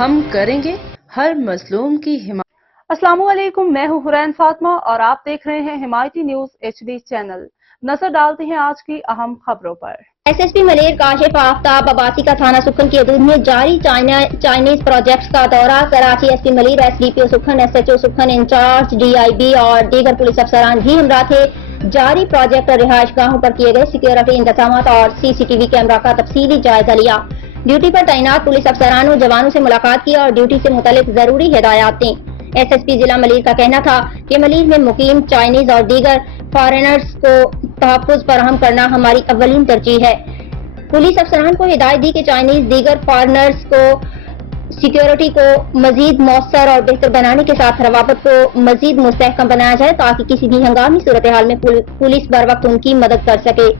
ہم کریں گے ہر مظلوم کی حمایت۔ السلام علیکم، میں ہوں حرین فاطمہ اور آپ دیکھ رہے ہیں حمایتی نیوز HD چینل۔ نظر ڈالتے ہیں آج کی اہم خبروں پر۔ SSP ملیر کاشف آفتاب عباسی کا تھانہ سکھن کی حدود میں جاری چائنیز پروجیکٹس کا دورہ۔ Karachi SP Malir, SDPO Sukhan, SHO Sukhan in charge, DIB اور دیگر پولیس افسران بھی ہمراہ تھے۔ جاری پروجیکٹ اور رہائش گاہوں پر کیے گئے سیکیورٹی انتظامات اور CCTV کیمرہ کا تفصیلی جائزہ لیا۔ ڈیوٹی پر تعینات پولیس افسران و جوانوں سے ملاقات کی اور ڈیوٹی سے متعلق ضروری ہدایات دیں۔ SSP ضلع ملیر کا کہنا تھا کہ ملیر میں مقیم چائنیز اور دیگر فارینرز کو تحفظ فراہم کرنا ہماری اولین ترجیح ہے۔ پولیس افسران کو ہدایت دی کہ چائنیز دیگر فارینرز کو سیکیورٹی کو مزید مؤثر اور بہتر بنانے کے ساتھ روابط کو مزید مستحکم بنایا جائے تاکہ کسی بھی ہنگامی صورتحال میں پولیس بر وقت ان کی مدد کر سکے۔